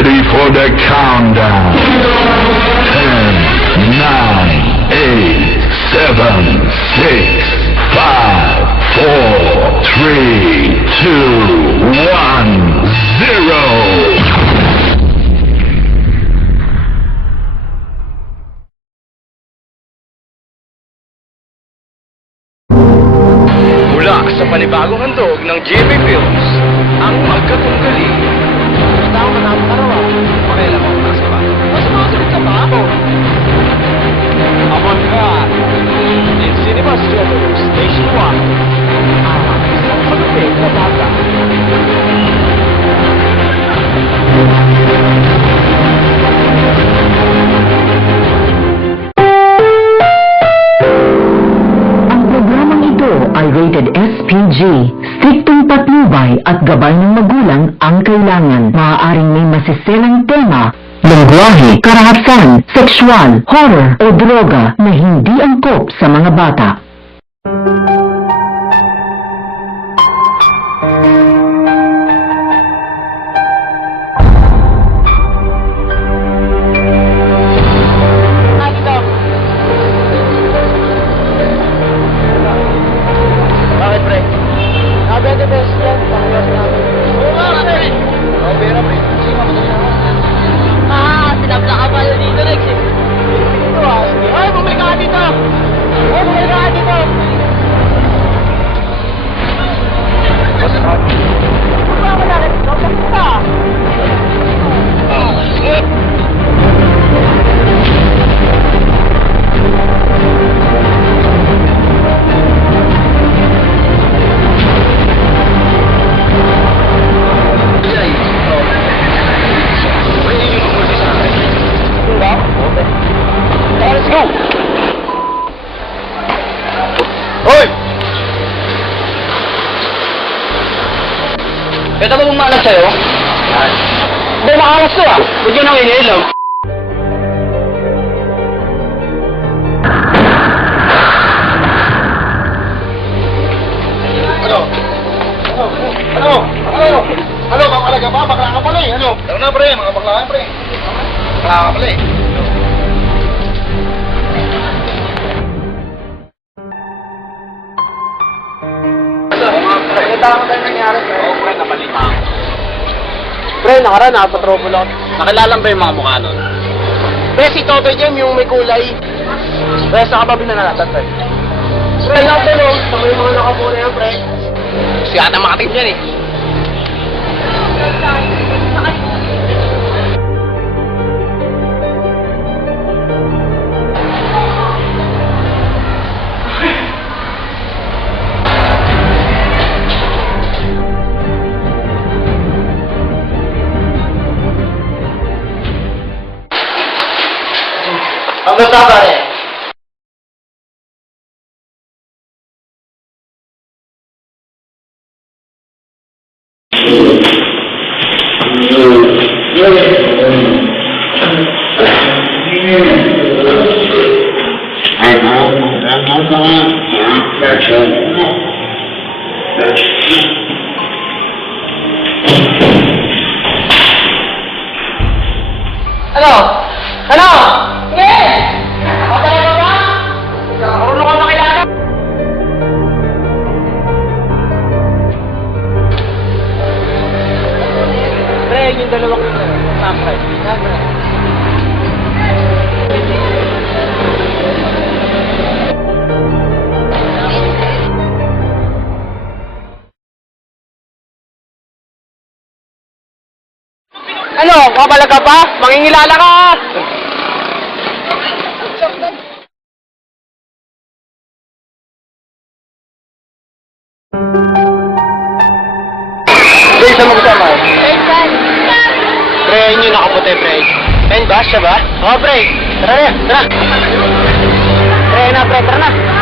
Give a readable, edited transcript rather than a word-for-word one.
ready for the countdown. 10, 9, 8, 7, 6, 5, 4, 3, 2, 1, 0. Mula sa panibagong handog ng GMA Films, ang magkatunggali. Kita ako matapos araw. Pakialam mo, nasa ba? Sumasalit ka ba ako? Avant-garde in Cinema Studios Nationwide. Ang isang malupit na bata. Ay rated SPG. Striktong patnubay at gabay ng magulang ang kailangan. Maaaring may masiselang tema, lengguwahe, karahasan, sexual, horror o droga na hindi angkop sa mga bata. Ito ba bumalas sa'yo? Hindi, makalas to ah. Huwag yun ang iniinom. Ano, makalaga pa? Bakla ka pala eh, ano? Tara na pre, mga bakla ka pre. Bakla ka pala eh. Nakita tayo nangyari sa'yo. Oo, pre, napalimang. Pre, nakaraan nakapatropo lang. Nakilala ba yung mga mukha nun? Pre, si Toto Jem, yung may kulay. Pre, saan ka ba binanalatan, pre? Pre, natin o. Tama yung mga nakapuna yan, pre. Si ata makating dyan eh. Basta pare. Ano? Ano? Yes! Patalaga ba? Marunong ka makilala? Pre, yung dalawang sample. Ano? Kapalaga pa? Mangingilala ka! Pre, saan mo kasama? Pre, yun yung nakaputi, pre. Ben, ba? Siya ba? Oo, pre. Tara na, tara. Pre, na, pre, tara na.